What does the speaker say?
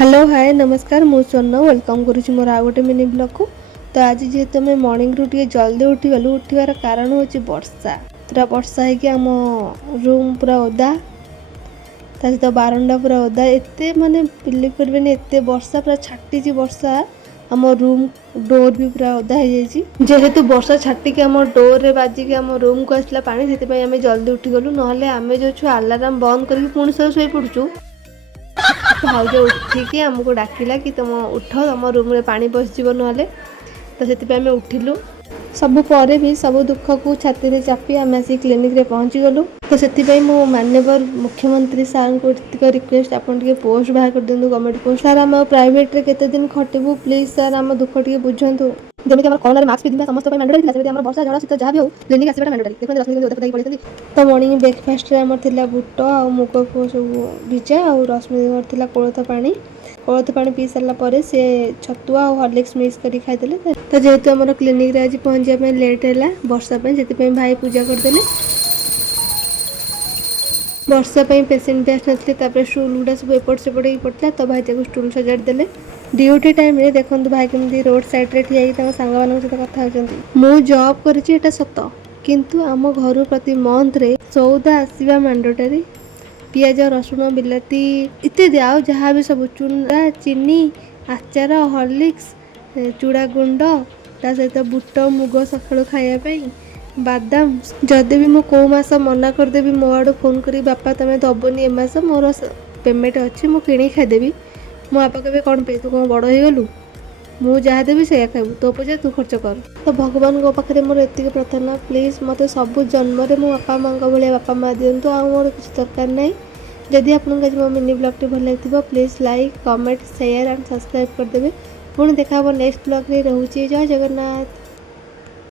Hello hi नमस्कार मु स्वर्ण वेलकम करुँच मोर आ गोटे मिनी ब्लॉग को। तो आज जेहेतु आम मॉर्निंग रू टे जल्दी उठीगलु उठार कारण हूँ वर्षा पूरा वर्षा है कि आम रूम पूरा ओदा सहित बारंडा पूरा ओदा एत माने बिलीव करें एत वर्षा पूरा छाटी वर्षा आम रूम डोर भी पूरा ओदा हो जेहेतु वर्षा छाटिक आम डोर रे बाजिक आम रूम को आसला पानी से आम जल्दी उठीगलु ना आम जो छु अलार्म बंद करके पुणी सब शोई पड़चु। भाउज उठिकी आमको डाकिला कि तुम उठ तुम रूम रे पानी पशिଯିବ नहले तो से उठिलु सबु परे भी सब दुख को छाती रे चापी आम आसी क्लिनिक रे पहुँची गलु। तो से मो माननीय मुख्यमंत्री सार को रिक्वेस्ट आपन टिके पोस्ट बाहर कर दिंतु गवर्नमेंट पोस्ट सार आम प्राइवेट रे केते दिन खटिबु प्लीज सार आम दुख टिके बुझंतु जमी आम कोरोना मास्क पिंधा समस्त मैंडेटरी था से वर्षा झड़ शीत जहाँ भी हो क्लिनिक आसवा मैंडेटरी देखते रश्मि ओदा पकाई पड़े। तो मॉर्निंग ब्रेकफास्ट रे थिला बुट आ मुग सब भिजा और रश्मि थिला कोलथ पानी पी सारा पर से छतुआ और हॉर्लिक्स मिक्स कर खाईदे। तो जेहेतु आम क्लिनिक रे आज पहुँचा लेट है वर्षा से भाई पूजा करदे वर्षा पेसेंट भी आसते स्टूल गुड़ा सब एपट सेपट हो पड़ता तो भाई को स्टूल सजाड़ी ड्यूटी टाइम रे देखो भाई केमती रोड साइड रे ठिया सांग मान सहित कथा मु जॉब कर सत किंतु आम घर प्रति मंथ रे सौदा आसवा मैंडेटरी पियाज रसुण बिलाती इत्यादि आउ जहाँ भी सब चूड़ा चीनी आचार हॉर्लिक्स चूड़ा गुंड ता सहित बुट मुग सकाळु खाइबा बादाम जदि भी मु को मास मना करदेवी मो आड़ फोन करी बापा तुम दबनी ए मास मोर पेमेंट अच्छी मु कि खाईदेवी मो बापा कहे कौन पे तू कौन बड़ हो गलु मु जहाँ देवी से खाइबू तो पचा तू खर्च कर। तो भगवान को पाखे मोर एति प्रार्थना प्लीज मत सब जन्म मो बापा माँ भाया बापा माँ दिंतु आ मोर किसी दरकार ना। जदि आपको आज मो मिनी ब्लॉग भल लगी please like comment share and subscribe करदेवे। पुणी देखा नेक्स्ट ब्लॉग रे रोचे जय जगन्नाथ।